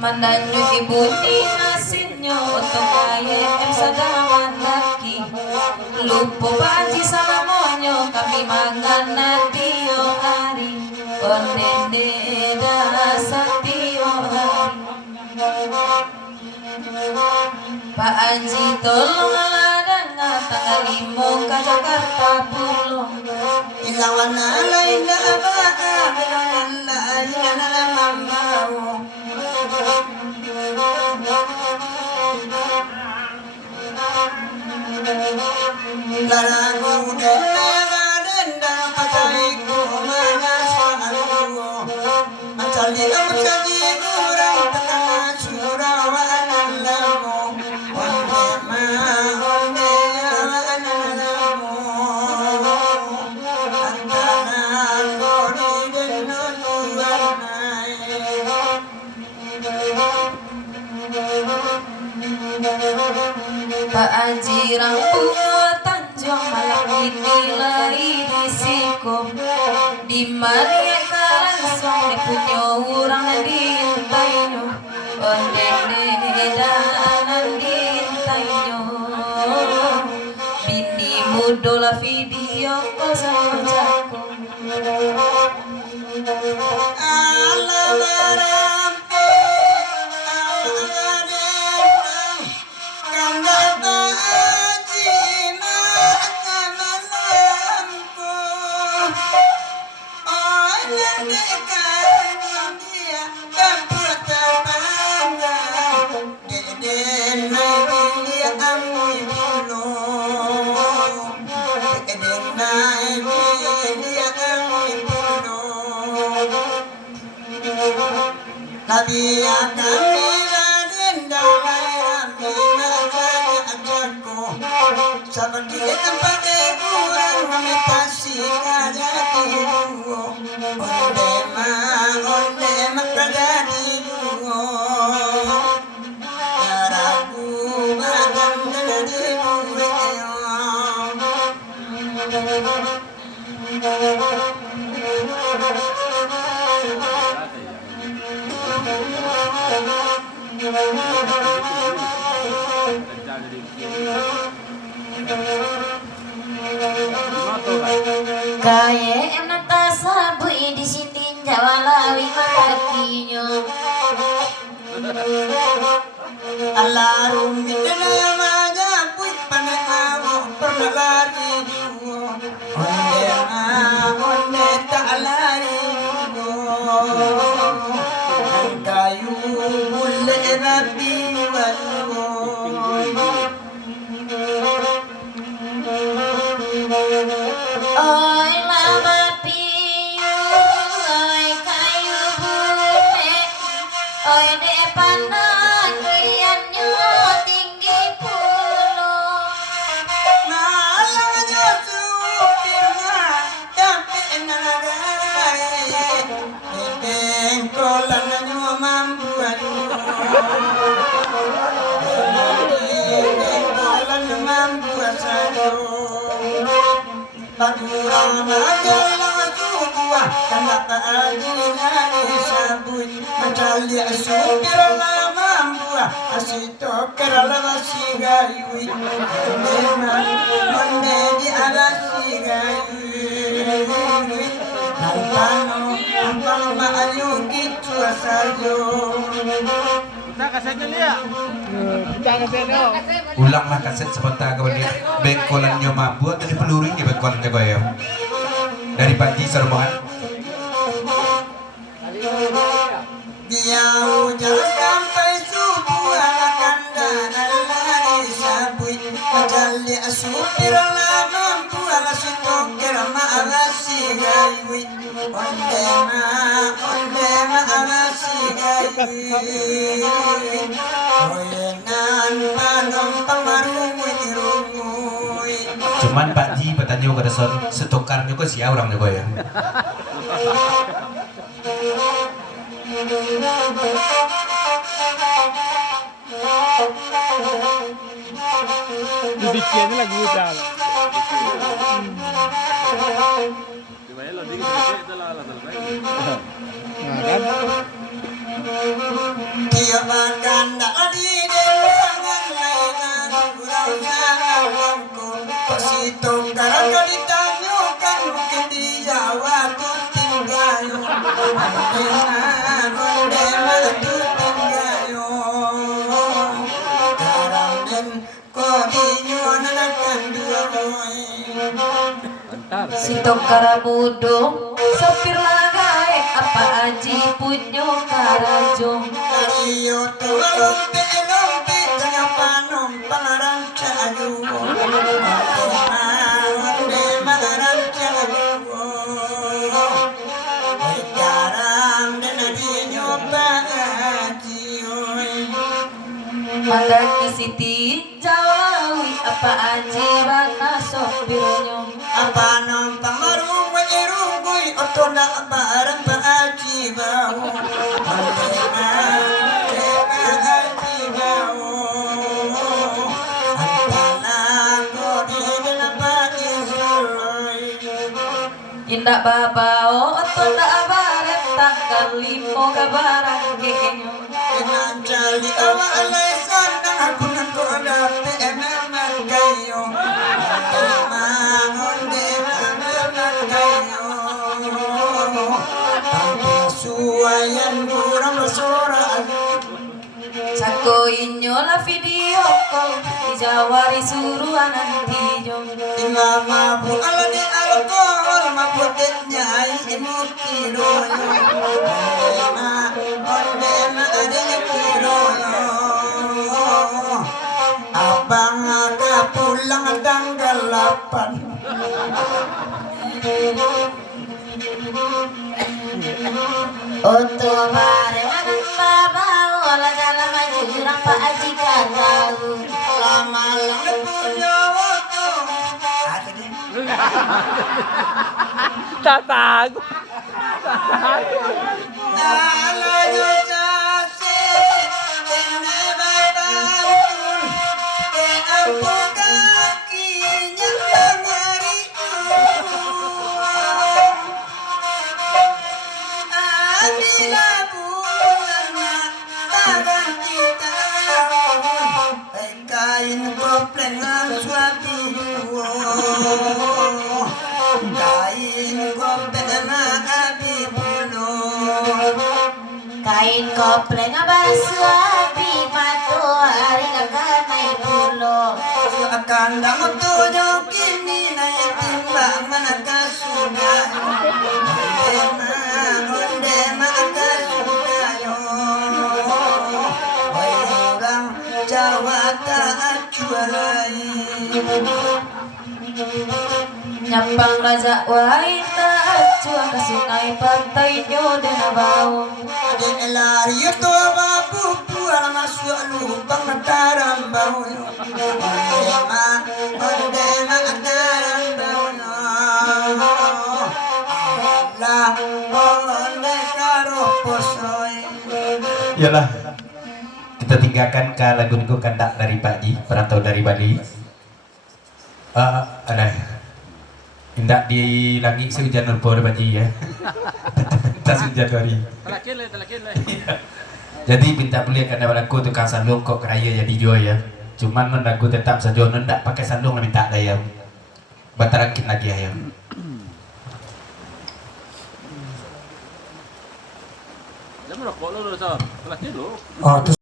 Mananyo ibuti asinyo untuk kaya em sadaman laki lupo panci sama monyo kami mangan natio hari ondende dasatio hari Pak Anji tolong ladang tanggal 5 ke Jakarta pulang ilawan lain Laragu denda pataiku manaswaru Macali amcaji kurang tengah surawan lamu Onde analamu Antara gori denu tuanai Pak Haji rampung Tanjung malam nilai risiko di Maria Karangsong punya orang dintainya ondene danan dintainya bini mudola video kosan jago Nabi akan miradin damai ajarku seperti tempat kurang meditasi kajatiku onde makadadiku daraku badan dadiku Kaya enak tasabui di sitin jawalawi matinya Alarum bidana majapui panakamu pernalari onde ta'alari kayu bulle rabbi walgo oi lama piu oi kayu bulle oi depan kiannya tinggi pulo malangnya supirnya tapi nararai bengkolannya mampu bengkolannya mampu asado Pagurang magalang tubuh Kanda kaajina isabui Mencali asupir lamam buah Asito kerala masigayui Onde di abasigayui Nampano ampang maayu gitu asayo Ulanglah kaset sebentar kemudian bengkolannya mampu atau dipeluring di bengkolannya bayam dari Panji Sermongan dia hujan sampai subuh akan dan sabui kajali asupir lamam buah asitoker maawasi gayui onde ma awasi gayui oyenan panom pamarumui dirumui cuman Pak Ji bertanya ke son setokarnya kok siapa orangnya bayam Dibikinnya lagu udah. Tiap ganda di dewangan lainan kurang jawabku Pasitong garang ditanyukan mungkin di Jawa tu tinggayo Ondema tu tinggayo Garang den kodinyo nanakan dua boy Sitong karabudo sopir lagai apa aji punyo karajo Iyo tu lompe jangan panom pangarang cayu Ondema cayu Garang den adinyo pajioi mandaki siti jawawi apa aji bana sopirnyo Apa nompang marung irungui otona barang paaji bau Ondema aji bau Antala kodi denapa izuloi indak babao otona abarem tanggal 5 kabarang genyo Dengan jali awalai sana aku nak koda PMM kayo Suayan kurang bersorak Sako inyo la video call di jawari suruhan nantiyo Tinggal mabuk ala di alkohol mabuk nyai imukiroyo Ondema adanya kiroyo Abang aga pulang tanggal 8 untuk barengan babao la dalam jurang pak aji karau lama-lama punya waktu Tatago. Kain koplengan suatu kain koplengan api bulu kain kopleng abasuapi matahari kakanay pulo akan dangot tujuh kini naik timbang manakasudah ondema akasudayo orang Jawa tak jualai nyapang raja waita acuan ke sungai pantai nyo denabao Aden elari itu babu pual masuk lubang mataram bau ondema mataram bau Allah onde karo posoy Yalah, kita tinggalkan ke lagu-lagu kandak dari Pak Ji, perantau dari Bali. Ada indak di langit sehujan nurpo Pak Ji ya. Tas hujan hari. Telakin le. Jadi minta beli karena lagu tukang sandung kok keraya jadi jual ya. Cuman lagu tetap saja ndak pakai sandung lah minta daya. Batarangkin lagi ayam. Jangan merokok lo, telakin lo. Oh,